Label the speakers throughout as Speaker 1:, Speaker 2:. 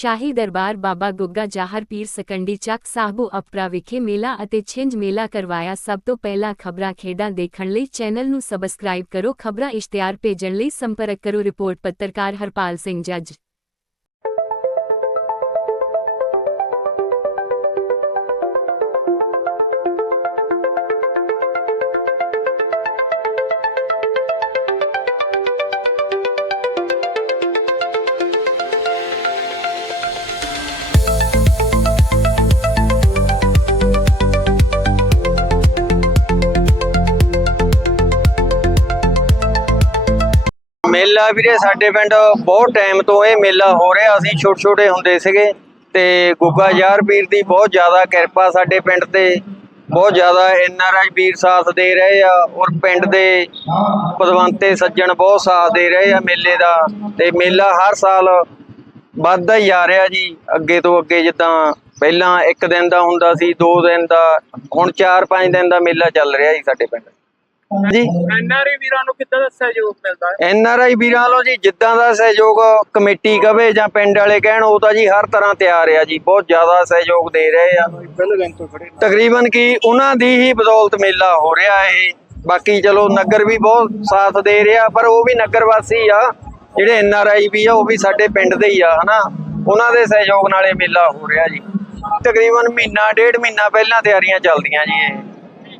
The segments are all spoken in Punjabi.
Speaker 1: ਸ਼ਾਹੀ ਦਰਬਾਰ ਬਾਬਾ ਗੁੱਗਾ ਜਾਹਰ ਪੀਰ ਸਕੰਡੀ ਚੱਕ ਸਾਹਿਬੋ ਅਪਰਾ ਵਿਖੇ ਮੇਲਾ ਅਤੇ ਛਿੰਝ ਮੇਲਾ ਕਰਵਾਇਆ ਸਭ ਤੋਂ ਪਹਿਲਾਂ ਖਬਰਾਂ ਖੇਡਾਂ ਦੇਖਣ ਲਈ ਚੈਨਲ ਨੂੰ ਸਬਸਕ੍ਰਾਈਬ ਕਰੋ, ਖਬਰਾਂ ਇਸ਼ਤਿਹਾਰ ਭੇਜਣ ਲਈ ਸੰਪਰਕ ਕਰੋ, ਰਿਪੋਰਟ ਪੱਤਰਕਾਰ ਹਰਪਾਲ ਸਿੰਘ ਜੱਜ।
Speaker 2: ਵੀਰੇ, ਸਾਡੇ ਪਿੰਡ ਬਹੁਤ ਟਾਈਮ ਤੋਂ ਇਹ ਮੇਲਾ ਹੋ ਰਿਹਾ। ਅਸੀਂ ਛੋਟੇ ਛੋਟੇ ਹੁੰਦੇ ਸੀਗੇ ਤੇ ਗੁੱਗਾ ਯਾਰ ਵੀਰ ਦੀ ਬਹੁਤ ਜ਼ਿਆਦਾ ਕਿਰਪਾ ਸਾਡੇ ਪਿੰਡ ਤੇ। ਬਹੁਤ ਜ਼ਿਆਦਾ ਐਨਆਰਆਈ ਵੀਰ ਸਾਥ ਦੇ ਰਹੇ ਆ ਔਰ ਪਿੰਡ ਦੇ ਪਦਵੰਤੇ ਸੱਜਣ ਬਹੁਤ ਸਾਥ ਦੇ ਰਹੇ ਆ ਮੇਲੇ ਦਾ। ਤੇ ਮੇਲਾ ਹਰ ਸਾਲ ਵੱਧਦਾ ਹੀ ਆ ਰਿਹਾ ਜੀ। ਅੱਗੇ ਤੋਂ ਅੱਗੇ ਜਿੱਦਾਂ ਪਹਿਲਾਂ ਇੱਕ ਦਿਨ ਦਾ ਹੁੰਦਾ ਸੀ, ਦੋ ਦਿਨ ਦਾ, ਹੁਣ 4-5 ਦਿਨ ਦਾ ਮੇਲਾ ਚੱਲ ਰਿਹਾ ਜੀ ਸਾਡੇ ਪਿੰਡ। ਜੀ।
Speaker 3: ਐਨਆਰਆਈ ਵੀਰਾਂ ਨੂੰ ਕਿੱਦਾਂ ਦਾ ਸਹਿਯੋਗ ਮਿਲਦਾ ਹੈ?
Speaker 2: ਐਨ ਆਰ ਆਈ ਵੀਰਾਂ ਵੱਲੋਂ ਜੀ ਜਿੱਦਾਂ ਦਾ ਸਹਿਯੋਗ ਕਮੇਟੀ ਕਵੇ ਜਾਂ ਪਿੰਡ ਵਾਲੇ ਕਹਿਣ ਉਹ ਤਾਂ ਜੀ ਹਰ ਤਰ੍ਹਾਂ ਤਿਆਰ ਆ ਜੀ ਬਹੁਤ ਜ਼ਿਆਦਾ ਸਹਿਯੋਗ ਦੇ ਰਹੇ ਆ।
Speaker 3: ਪਹਿਲੇ ਦਿਨ ਤੋਂ ਖੜੇ
Speaker 2: ਤਕਰੀਬਨ ਕੀ ਉਹਨਾਂ ਦੀ ਹੀ ਬਦੌਲਤ ਮੇਲਾ ਹੋ ਰਿਹਾ ਹੈ ਬਾਕੀ ਚਲੋ ਨਗਰ ਵੀ ਬਹੁਤ ਸਾਥ ਦੇ ਰਿਹਾ ਪਰ ਉਹ ਵੀ ਨਗਰ ਵਾਸੀ ਆ ਜਿਹੜੇ ਐਨ ਆਰ ਆਈ ਵੀ ਆ ਉਹ ਵੀ ਸਾਡੇ ਪਿੰਡ ਦੇ ਹੀ ਆ ਹਨਾ। ਉਹਨਾਂ ਦੇ ਸਹਿਯੋਗ ਨਾਲ ਇਹ ਮੇਲਾ ਹੋ ਰਿਹਾ ਜੀ। ਤਕਰੀਬਨ ਮਹੀਨਾ ਡੇਢ ਮਹੀਨਾ ਪਹਿਲਾਂ ਤਿਆਰੀਆਂ ਚੱਲਦੀਆਂ ਜੀ ਇਹ।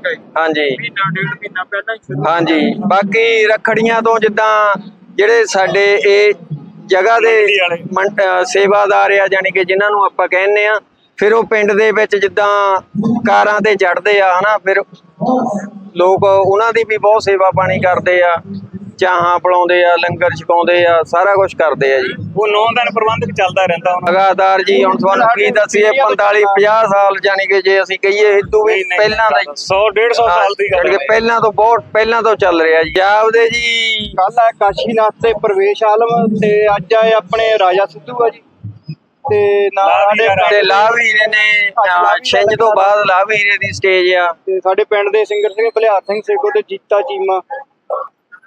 Speaker 3: ਠੀਕ ਹੈ।
Speaker 2: ਹਾਂਜੀ।
Speaker 3: ਮਹੀਨਾ ਡੇਢ ਮਹੀਨਾ ਪਹਿਲਾਂ ਹੀ ਸ਼ੁਰੂ
Speaker 2: ਹਾਂਜੀ। ਬਾਕੀ ਰੱਖੜੀਆਂ ਤੋਂ ਜਿੱਦਾਂ ਜਿਹੜੇ ਸਾਡੇ ਇਹ ਜਗ੍ਹਾ ਦੇ ਅਹ ਸੇਵਾਦਾਰ ਆ ਜਾਨੀ ਕਿ ਜਿਨ੍ਹਾਂ ਨੂੰ ਆਪਾਂ ਕਹਿੰਦੇ ਆ ਫਿਰ ਉਹ ਪਿੰਡ ਦੇ ਵਿੱਚ ਜਿੱਦਾਂ ਕਾਰਾਂ ਤੇ ਚੜਦੇ ਆ ਹਨਾ ਫਿਰ ਲੋਕ ਉਹਨਾਂ ਦੀ ਵੀ ਬਹੁਤ ਸੇਵਾ ਪਾਣੀ ਕਰਦੇ ਆ। ਚਾਹਾਂ ਪਲਾਉਂਦੇ ਆ ਲੰਗਰ ਛਕਾਉਂਦੇ ਆ ਸਾਰਾ ਕੁਝ ਕਰਦੇ ਆ ਜੀ।
Speaker 3: ਉਹ 9 ਦਿਨ ਪ੍ਰਬੰਧਕ ਚੱਲਦਾ ਰਹਿੰਦਾ ਉਹਨਾਂ
Speaker 2: ਲਗਾਤਾਰ ਜੀ ਹੁਣ ਤੁਹਾਨੂੰ ਕੀ ਦੱਸੀਏ 45 50 ਸਾਲ ਜਾਨੀ ਕਿ ਜੇ ਅਸੀਂ ਕਹੀਏ ਇਦੋਂ ਵੀ ਪਹਿਲਾਂ ਦਾ ਹੀ
Speaker 3: 100 150 ਸਾਲ ਦੀ ਗੱਲ
Speaker 2: ਜਾਣੀ ਕਿ ਪਹਿਲਾਂ ਤੋਂ ਬਹੁਤ ਪਹਿਲਾਂ ਤੋਂ ਚੱਲ ਰਿਹਾ ਜੀ। ਪੰਜਾਬ ਦੇ ਜੀ।
Speaker 4: ਕੱਲ ਹੈ ਕਾਸ਼ੀਨਾਥ ਤੇ ਪ੍ਰਵੇਸ਼ ਆਲਮ ਤੇ ਅੱਜ ਆਏ ਆਪਣੇ ਰਾਜਾ ਸਿੱਧੂ ਆ ਜੀ। ਤੇ ਨਾਲ ਸਾਡੇ
Speaker 2: ਤੇ ਲਾਵੀਰੇ ਨੇ ਅਹ, ਛਿੰਝ ਤੋਂ ਬਾਅਦ ਲਾਵੀਰੇ ਦੀ ਸਟੇਜ ਆ।
Speaker 4: ਤੇ ਸਾਡੇ ਪਿੰਡ ਦੇ ਸਿੰਗਰ ਸੀਗੇ ਭਲਿਆਰ ਸਿੰਘ ਸੇਖੋ ਤੇ ਜੀਤਾ ਚੀਮਾ।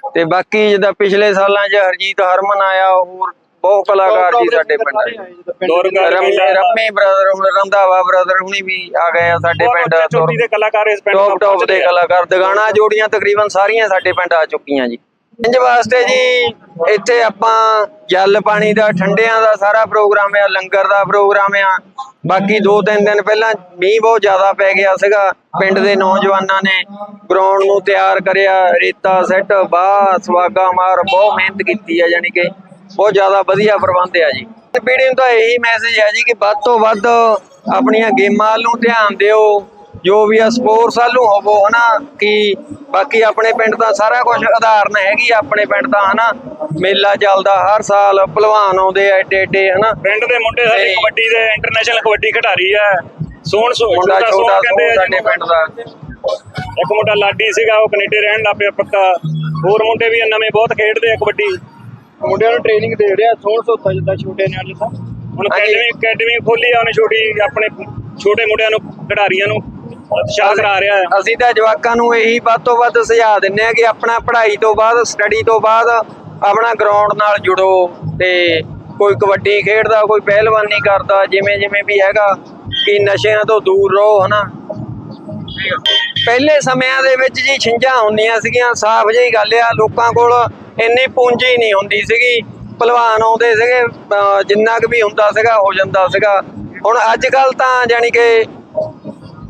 Speaker 2: ਤੇ ਬਾਕੀ ਜਿੱਦਾਂ ਪਿਛਲੇ ਸਾਲਾਂ 'ਚ ਹਰਜੀਤ ਹਰਮਨ ਆਇਆ ਹੋਰ ਬਹੁਤ ਕਲਾਕਾਰ ਜੀ ਸਾਡੇ ਪਿੰਡ ਰੰਮੀ ਬ੍ਰਦਰ ਰੰਧਾਵਾ ਬ੍ਰਦਰ ਹੁਣੀ ਵੀ ਆ ਗਏ ਆ ਸਾਡੇ ਪਿੰਡ
Speaker 3: ਚੋਟੀ ਦੇ ਕਲਾਕਾਰ ਇਸ ਪਿੰਡ
Speaker 2: ਟੌਪ ਟੌਪ ਦੇ ਕਲਾਕਾਰ ਦਗਾਣਾ ਜੋੜੀਆਂ ਤਕਰੀਬਨ ਸਾਰੀਆਂ ਸਾਡੇ ਪਿੰਡ ਆ ਚੁੱਕੀਆਂ ਜੀ। ਇੰਜ ਵਾਸਤੇ ਜੀ, ਇੱਥੇ ਆਪਾਂ ਜਲ ਪਾਣੀ ਦਾ, ਠੰਡਿਆਂ ਦਾ ਸਾਰਾ ਪ੍ਰੋਗਰਾਮ ਆ, ਲੰਗਰ ਦਾ ਪ੍ਰੋਗਰਾਮ ਆ। ਬਾਕੀ ਦੋ ਤਿੰਨ ਦਿਨ ਪਹਿਲਾਂ ਮੀਂਹ ਬਹੁਤ ਜ਼ਿਆਦਾ ਪੈ ਗਿਆ ਸੀਗਾ। ਪਿੰਡ ਦੇ ਨੌਜਵਾਨਾਂ ਨੇ ਗਰਾਊਂਡ ਨੂੰ ਤਿਆਰ ਕਰਿਆ, ਰੇਤਾ ਸੈੱਟ ਬਾਹ ਸਵਾਗਾ ਮਾਰ, ਬਹੁਤ ਮਿਹਨਤ ਕੀਤੀ ਆ ਯਾਨੀ ਕਿ ਬਹੁਤ ਜ਼ਿਆਦਾ ਵਧੀਆ ਪ੍ਰਬੰਧ ਆ ਜੀ। ਪੀੜ੍ਹੀ ਨੂੰ ਤਾਂ ਇਹੀ ਮੈਸੇਜ ਹੈ ਜੀ ਕਿ ਵੱਧ ਤੋਂ ਵੱਧ ਆਪਣੀਆਂ ਗੇਮਾਂ ਵੱਲ ਨੂੰ ਧਿਆਨ ਦਿਓ। ਜੋ ਵੀ ਆ ਸਪੋਰਟਸ ਵੱਲੋਂ ਹੋਵੋ ਹਨਾ ਕਿ ਬਾਕੀ ਆਪਣੇ ਪਿੰਡ ਦਾ ਸਾਰਾ ਕੁਝ ਉਦਾਹਰਨ ਹੈਗੀ ਆਪਣੇ ਪਿੰਡ ਦਾ ਹਨਾ। ਮੇਲਾ ਚੱਲਦਾ ਹਰ ਸਾਲ ਭਲਵਾਨ ਆਉਂਦੇ ਆ ਏਡੇ ਏਡੇ ਹਨਾ।
Speaker 3: ਪਿੰਡ ਦੇ ਮੁੰਡੇ ਸਾਡੇ ਕਬੱਡੀ ਦੇ ਇੰਟਰਨੈਸ਼ਨਲ ਕਬੱਡੀ ਖਿਡਾਰੀ ਆ। ਸੋਹਣ ਸੋਹਣ
Speaker 2: ਛੋਟਾ
Speaker 3: ਕਹਿੰਦੇ ਆ
Speaker 2: ਸਾਡੇ ਪਿੰਡ ਦਾ।
Speaker 3: ਇੱਕ ਮੁੰਡਾ ਲਾਡੀ ਸੀਗਾ ਉਹ ਕੈਨੇਡਾ ਰਹਿਣ ਲੱਗ ਪਿਆ ਪੱਕਾ। ਹੋਰ ਮੁੰਡੇ ਵੀ ਨਵੇਂ ਬਹੁਤ ਖੇਡਦੇ ਆ ਕਬੱਡੀ।
Speaker 4: ਮੁੰਡਿਆਂ ਨੂੰ ਟ੍ਰੇਨਿੰਗ ਦੇ ਰਿਹਾ ਸੋਹਣ ਸੋਤਾ ਜਿੱਦਾਂ ਛੋਟੇ ਨਿਆਣੇ ਤਾਂ।
Speaker 3: ਹੁਣ। ਅਕੈਡਮੀ ਅਕੈਡਮੀ ਖੋਲੀ ਆ ਉਹਨੇ ਛੋਟੀ ਆਪਣੇ ਛੋਟੇ ਮੁੰਡਿਆਂ ਨੂੰ ਖਿਡਾਰੀਆਂ ਨੂੰ। ਉਤਸ਼ਾਹ ਕਰਾ ਰਿਹਾ ਹੈ।
Speaker 2: ਅਸੀਂ ਤਾਂ ਜਵਾਕਾਂ ਨੂੰ ਇਹੀ ਵੱਧ ਤੋਂ ਵੱਧ ਸੁਝਾਅ ਦਿੰਨੇ ਆ ਕਿ ਆਪਣਾ ਪੜ੍ਹਾਈ ਤੋਂ ਬਾਅਦ ਸਟੱਡੀ ਤੋਂ ਬਾਅਦ ਆਪਣਾ ਗਰਾਊਂਡ ਨਾਲ ਜੁੜੋ ਤੇ ਕੋਈ ਕਬੱਡੀ ਖੇਡਦਾ, ਕੋਈ ਪਹਿਲਵਾਨੀ ਕਰਦਾ, ਜਿਵੇਂ ਜਿਵੇਂ ਵੀ ਹੈਗਾ, ਕਿ ਨਸ਼ਿਆਂ ਤੋਂ ਦੂਰ ਰਹੋ, ਹਨਾ। ਪਹਿਲੇ ਸਮਿਆਂ ਦੇ ਵਿੱਚ ਜੀ ਛਿੰਝਾਂ ਹੁੰਦੀਆਂ ਸੀਗੀਆਂ, ਸਾਫ਼ ਜਿਹੀ ਗੱਲ ਆ, ਲੋਕਾਂ ਕੋਲ ਇੰਨੀ ਪੂੰਜੀ ਨਹੀਂ ਹੁੰਦੀ ਸੀਗੀ। ਪਹਿਲਵਾਨ ਆਉਂਦੇ ਸੀਗੇ ਜਿੰਨਾ ਕੁ ਵੀ ਹੁੰਦਾ ਸੀਗਾ, ਹੋ ਜਾਂਦਾ ਸੀਗਾ। ਹੁਣ ਅੱਜ ਕੱਲ ਤਾਂ ਜਾਣੀ ਕਿ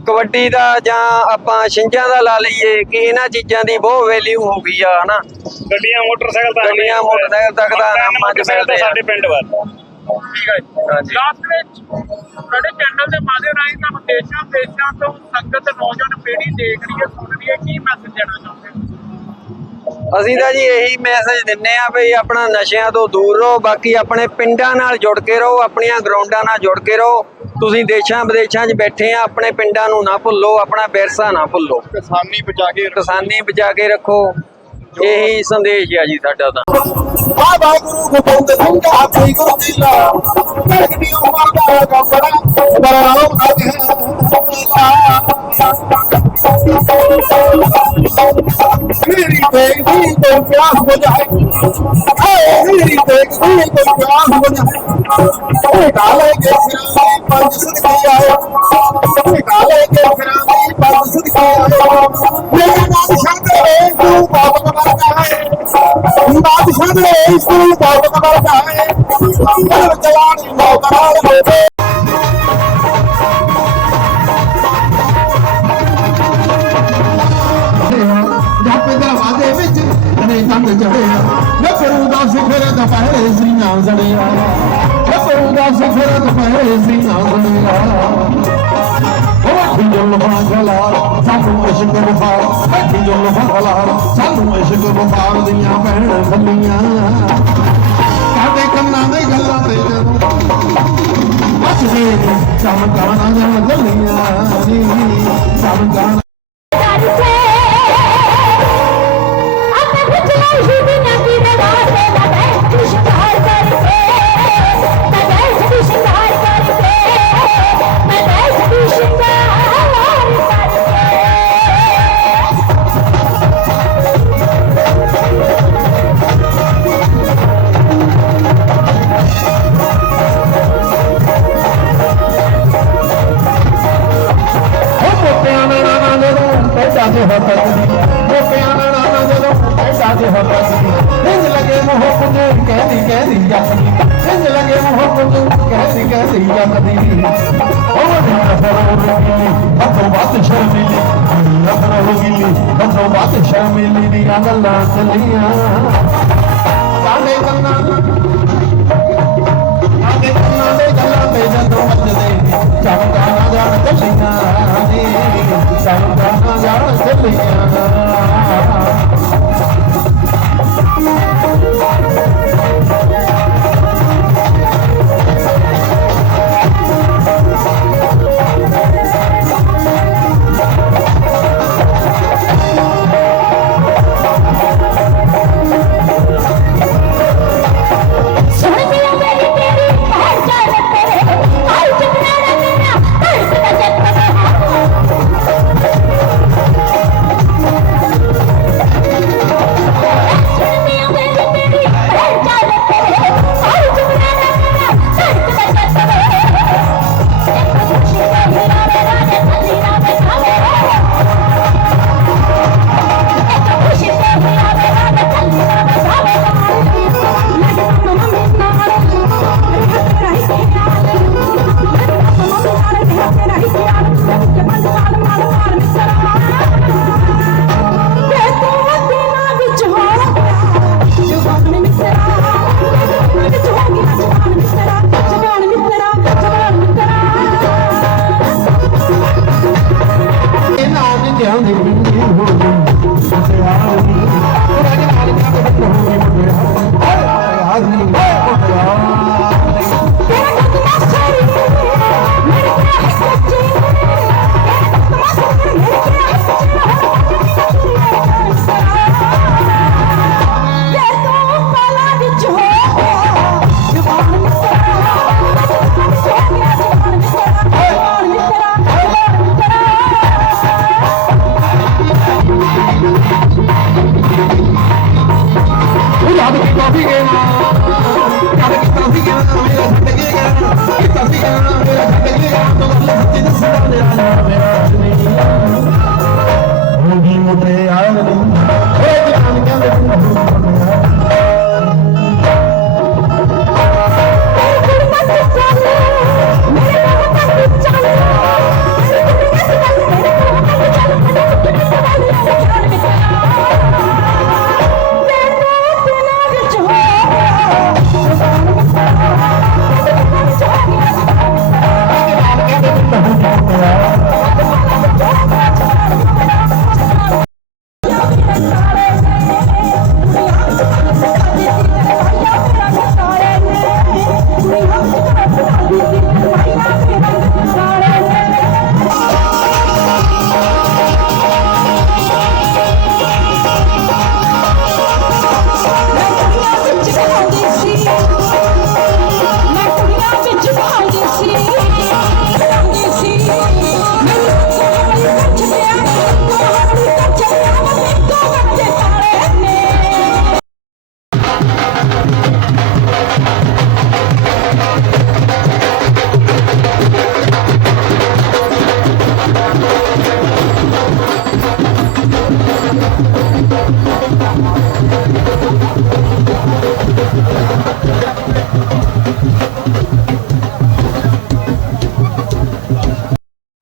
Speaker 2: ਕਬੱਡੀ ਦਾ ਜਾਂ ਆਪਾਂ ਛਿੰਝਾਂ ਦਾ ਲਾ ਲਈਏ ਕਿ ਇਹਨਾਂ ਚੀਜ਼ਾਂ ਦੀ ਬਹੁਤ ਵੈਲਿਊ ਹੋ ਗਈ ਆ ਹਨਾ?
Speaker 3: ਗੱਡੀਆਂ ਮੋਟਰਸਾਈਕਲ ਤਾਂ
Speaker 2: ਗੱਡੀਆਂ, ਮੋਟਰਸਾਈਕਲ ਤੱਕ ਦਾ ਨਾਮ
Speaker 3: ਤਾਂ
Speaker 2: ਮਿਲਦੇ ਆ।
Speaker 3: ਸਾਡੇ ਪਿੰਡ ਵੱਲ।
Speaker 5: ਠੀਕ ਹੈ
Speaker 2: ਹਾਂਜੀ।
Speaker 5: ਲਾਸਟ ਵਿੱਚ ਸਾਡੇ ਚੈਨਲ ਦੇ ਮਾਧਿਅਮ ਰਾਹੀਂ ਤੁਹਾਨੂੰ ਦੇਸ਼ਾਂ ਦੇਸ਼ਾਂ ਤੋਂ ਸੰਗਤ ਨੌਜਵਾਨ ਪੀੜ੍ਹੀ ਦੇਖ ਰਹੀ ਹੈ ਸੁਣ ਰਹੀ ਹੈ ਕੀ ਮੈਸੇਜ ਦੇਣਾ ਚਾਹੁੰਦੇ ਹੋ?
Speaker 2: ਅਸੀਂ ਤਾਂ ਜੀ ਇਹੀ ਮੈਸੇਜ ਦਿੰਨੇ ਆ ਵੀ ਆਪਣਾ ਨਸ਼ਿਆਂ ਤੋਂ ਦੂਰ ਰਹੋ ਬਾਕੀ ਆਪਣੇ ਪਿੰਡਾਂ ਨਾਲ ਜੁੜ ਕੇ ਰਹੋ ਆਪਣੀਆਂ ਗਰਾਊਂਡਾਂ ਨਾਲ ਜੁੜ ਕੇ ਰਹੋ। ਤੁਸੀਂ ਦੇਸ਼ਾਂ ਵਿਦੇਸ਼ਾਂ 'ਚ ਬੈਠੇ ਆ ਆਪਣੇ ਪਿੰਡਾਂ ਨੂੰ ਨਾ ਭੁੱਲੋ ਆਪਣਾ ਵਿਰਸਾ ਨਾ ਭੁੱਲੋ।
Speaker 4: ਕਿਸਾਨੀ ਬਚਾ ਕੇ
Speaker 2: ਕਿਸਾਨੀ ਬਚਾ ਕੇ ਰੱਖੋ। ਇਹੀ ਸੰਦੇਸ਼ ਹੈ ਜੀ ਸਾਡਾ ਤਾਂ।
Speaker 6: ਆ ਵਾਹਿਗੁਰੂ ਗੋਬਿੰਦ ਸਿੰਘ ਆਪੀ ਗੁਰੂ ਦੀਲਾ ਕੜਕਦੀ ਉਮਰ ਦਾ ਗੱਬੜਾ ਬਰਾਮ ਅਗੇ ਮੇਰੀ ਬੇਟੀ ਤੋਂ ਪਿਆਸ ਹੋ ਜਾਏ ਹਾਏ ਮੇਰੀ ਬੇਟੀ ਤੋਂ ਪਿਆਸ ਹੋ ਜਾਏ
Speaker 7: ਨਿਕਾਲੇ ਕੇ ਫਿਰਾਂ ਦੀ ਪੰਜ ਸਦਕੇ ਆਏ ਨਿਕਾਲੇ ਕੇ ਫਿਰਾਂ ਦੀ ਪੰਜ ਸਦਕੇ ਆਏ ਮੇਰੇ ਨਾਲ ਸ਼ੰਕਰੇ ਤੂੰ ਬਾਬਾ ਵਰਗਾ ਹੈ ਬਾਦਸ਼ਾਹ ਦੇ ਤੂੰ ਬਾਬਾ ਵਰਗਾ ਹੈ ਮਰ ਜਵਾਨੀ ਮੌਤ ਨਾਲ ਹੋਵੇ ਜਾਪੇ ਸੀਨਾ ਜ਼ੜਿਆ ਉਹ ਖਿਜਲ ਬਾਗਲਾਰ ਸਾਨੂੰ ਇਸ਼ਕ ਵਫਾਰ ਖਿਜਲ ਬਾਗਲਾਰ ਸਾਨੂੰ ਇਸ਼ਕ ਵਫਾਰ ਦੀਆਂ ਭੈਣ ਖੱਲੀਆਂ ਸਾਡੇ ਕੰਨਾਂ ਦੇ ਗੱਲਾਂ ਤੇ ਜਦੋਂ ਅੱਛੇ ਚਮਕਾਣਾ ਜਾਂ ਹੱਥੋਂ ਬਾਤ ਸ਼ਰਮੀਲੀ ਦੀਆਂ ਗੱਲਾਂ ਚੱਲੀਆਂ। ਸਾਡੇ ਕੰਨਾਂ ਸਾਡੇ ਕੰਨਾਂ ਦੇ ਗੱਲਾਂ ਤੇ ਜਦੋਂ ਵੱਜਦੇ, ਚਮਕਾ ਨਾ ਜਾਣ ਚੱਲੀਆਂ ਜੀ ਚਮਕਾ ਨਾ ਜਾਣ ਚੱਲੀਆਂ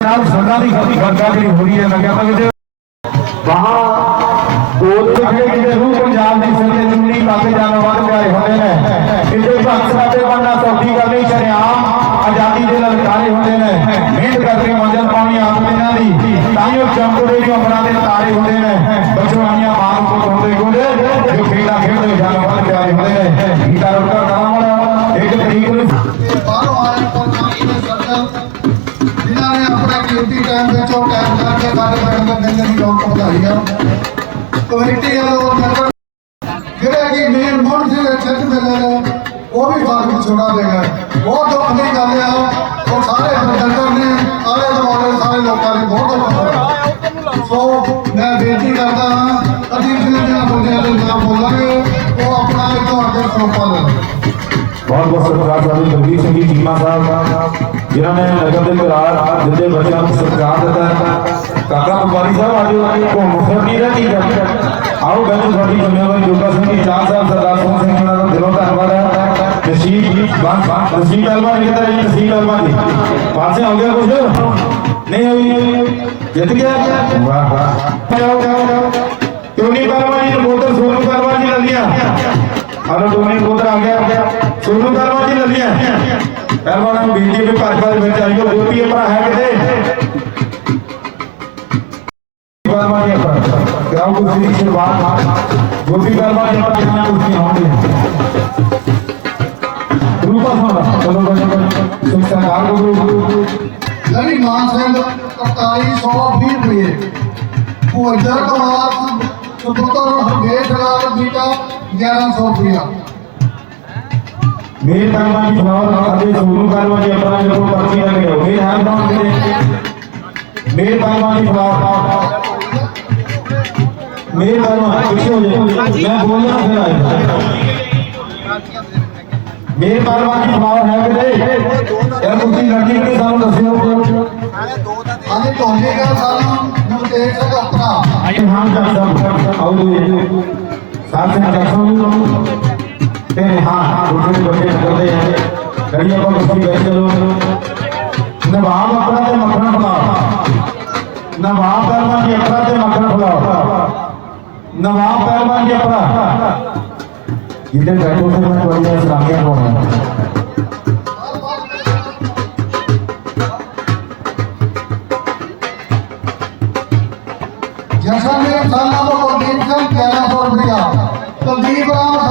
Speaker 6: ਨਾਲ ਸਰਦਾਰੀ ਖੜੀ ਖੜਦਾ ਜਿਹੜੀ ਹੋ ਰਹੀ ਹੈ ਮੈਂ ਕਹਿੰਦਾ ਕਿ ਵਹਾਂ ਬੋਲ ਕੇ ਕਿਤੇ ਰੂਹ ਪੰਜਾਬ ਦੀ ਸੰਗਤ ਜਿੰਨੀ ਪਾਕਿਸਤਾਨ ਵੱਲ ਗਏ ਹੋਏ ਨੇ। ਕਿਤੇ ਭਗਤ ਸਾਡੇ ਬੰਦਾ ਸੌਖੀ ਗੱਲ ਨਹੀਂ, ਸ਼ਰਿਆਮ ਆਜ਼ਾਦੀ ਦੇ ਲਲਕਾਰੇ ਹੁੰਦੇ ਨੇ। ਮਿਹਨਤ ਕਰਕੇ ਮੰਜ਼ਲ ਪਾਣੀ ਆਪ ਇਹਨਾਂ ਦੀ। ਤਾਂ ਹੀ ਉਹ ਚਮਕਦੇ ਜੋ ਅਮਰਾਂ ਦੇ ਤਾਰੇ ਹੁੰਦੇ ਨੇ। ਜਾਣ ਵਾਲੇ ਗੀਤਾ ਰੋਕਾ ਨਾਮ ਇੱਕ ਤਰੀਕ ਨੂੰ
Speaker 8: ਬਾਹਰੋਂ ਆਏ ਪਰਮਾਤਮਾ ਦੇ ਸਰਕਲ ਜਿਨ੍ਹਾਂ ਨੇ ਆਪਣੇ ਕੀਮਤੀ ਟਾਈਮ ਵਿੱਚੋਂ ਟਾਈਮ ਕਰਕੇ ਸਾਡੇ ਪਿੰਡ ਦੇ ਨੰਗਰ ਦੀ ਰੌਣਕ ਵਧਾਈ ਕਮੇਟੀ ਵੱਲੋਂ ਨਗਰ ਜਿਹੜੇ ਕਿ ਮੇਨ ਮੋਹਨ ਸਿੰਘ ਛੱਡ ਮਿਲੇ ਉਹ ਵੀ ਫ਼ਰਕ ਛੋੜਾ ਦੇ ਬਹੁਤ ਦੁੱਖ ਦੀ ਗੱਲ ਆ। ਬਹੁਤ
Speaker 6: ਬਹੁਤ ਸਤਿਕਾਰ ਸਾਡੇ ਜਗਦੀਪ ਸਿੰਘ ਜੀ, ਚੀਮਾ ਸਾਹਿਬ, ਜਿਨ੍ਹਾਂ ਨੇ ਨਗਰ ਦੇ ਘਰਾਰ ਜਿੰਦੇ ਬੱਚਿਆਂ ਨੂੰ ਸਤਿਕਾਰ ਦਿੱਤਾ। ਹੈ। ਕਾਕਾ ਕੁਮਾਰੀ ਸਾਹਿਬ ਆਜੋ ਘੁੰਮ ਫਿਰ ਨਹੀਂ ਰਹੀ ਆਓ ਬੈਠੋ ਤੁਹਾਡੀ ਜ਼ਿੰਮੇਵਾਰੀ। ਜੋਗਾ ਸਿੰਘ ਜੀ, ਚਾਰ ਸਾਹਿਬ, ਸਰਦਾਰ ਸੋਹਣ ਸਿੰਘ ਜੀ ਦਾ ਦਿਲੋਂ ਧੰਨਵਾਦ ਹੈ। ਨਸੀਬ ਬੰਦ ਨਸੀਬ ਅਲਮਾ ਜੀ ਕਿਧਰ ਹੈ ਨਸੀਬ ਅਲਮਾ ਜੀ ਪਾਸੇ ਹੋ ਗਿਆ ਕੁਝ ਨਹੀਂ ਹੋਈ। ਜਿੱਤ ਗਿਆ। ਵਾਹ ਵਾਹ। ਜਾਓ ਜਾਓ ਜਾਓ। ਕਿਉਂ ਨਹੀਂ ਪਰਮਾ ਜੀ? ਨੂੰ ਬੋਤਲ ਸੋਨੂ ਪਰਮਾ ਜੀ ਲੈ ਲਿਆ ਸੋਨੂ ਕਰਵਾ ਜੀ ਲੱਲੀਆਂ ਪਹਿਲਵਾਨਾਂ ਨੂੰ ਬੇਨਤੀ ਵੀ ਭੱਜ ਭੱਜ ਵਿੱਚ ਆਈਓ ਗੋਪੀ ਭਰਾ, ਹੈ ਕਿਤੇ? ਕਰਵਾ ਜੀ ਪਰ ਕਰਾਉ ਕੁਝ ਦੀ ਸ਼ੁਰੂਆਤ ਗੋਪੀ ਕਰਵਾ ਜੀ ਪਰ ਕਿੰਨਾ ਕੁਝ ਆਉਂਦੇ ਰੂਪਾ ਸੁਣਾ ਚਲੋ ਬੱਚੋ ਸਿੱਖਿਆ ਕਾਲ ਗੁਰੂ
Speaker 8: ਲੜੀ ਮਾਨ ਸਿੰਘ 4120 ਰੁਪਏ। ਭੋਜਰ ਕੁਮਾਰ ਸੁਪੁੱਤਰ ਹਰਵੇਸ਼ ਲਾਲ ਬੀਟਾ 1100 ਰੁਪਇਆ।
Speaker 6: ਮੇਰੇ ਕਰਵਾ ਜੀ ਫਲਾਵਰ ਅਤੇ ਸੋਨੂ ਕਰਵਾ ਜੀ ਆਪਣਾ ਜੋ ਪਰਚੀ ਲੱਗ ਗਿਆ ਮੇਰੇ ਹਰ ਨਾਮ ਦੇ ਮੇਰੇ ਕਰਵਾ ਜੀ ਫਲਾਵਰ ਮੇਰੇ ਕਰਵਾ ਪਿੱਛੇ ਹੋ ਜਾਏ ਮੈਂ ਬੋਲਣਾ ਫਿਰ ਆਏਗਾ ਮੇਰੇ ਕਰਵਾ ਜੀ ਫਲਾਵਰ ਹੈ ਕਿਤੇ? ਯਾਰ ਤੁਸੀਂ ਲੜਕੀ ਕਿਹੜੀ ਸਾਨੂੰ ਦੱਸਿਓ
Speaker 8: ਹਾਂਜੀ ਤੁਹਾਡੇ ਘਰ ਸਾਨੂੰ ਸਿੰਘ ਆਪਣਾ
Speaker 6: ਆਏ ਹਾਂ ਜੱਟ ਆਓ ਜੀ। ਸਾਥ ਸਿੰਘ ਜੱਟ ਤੇ ਹਾਂ ਦੂਸਰੇ ਬੰਦੇ ਕਰਦੇ ਆ ਗੜੀਆਂ ਕੋ ਤੁਸੀਂ ਬੈਠ ਚਲੋ ਨਵਾਬ ਆਪਣਾ ਤੇ ਮੱਖਣ ਖਿਲਾਓ ਨਵਾਬ ਪਹਿਲਵਾਨ ਜੀ ਆਪਣਾ ਤੇ ਮੱਖਣ ਖਿਲਾਓ ਨਵਾਬ ਪਹਿਲਵਾਨ ਜੀ ਆਪਣਾ ਜਿਹਦੇ ਬੈਠੋ ਤੇ ਮੈਂ ਤੁਹਾਡੀਆਂ ਸਲਾਮੀਆਂ ਪਾਉਣਾ
Speaker 8: ਜਸਨਦੀਪ ਸਾਲਾ ਤੋਂ ਕੁਲਦੀਪ ਸਿੰਘ 1100 ਰੁਪਇਆ ਕੁਲਦੀਪ ਰਾਮ ਸਾਲਾ ਤੋਂ ਜਿੰਦਰ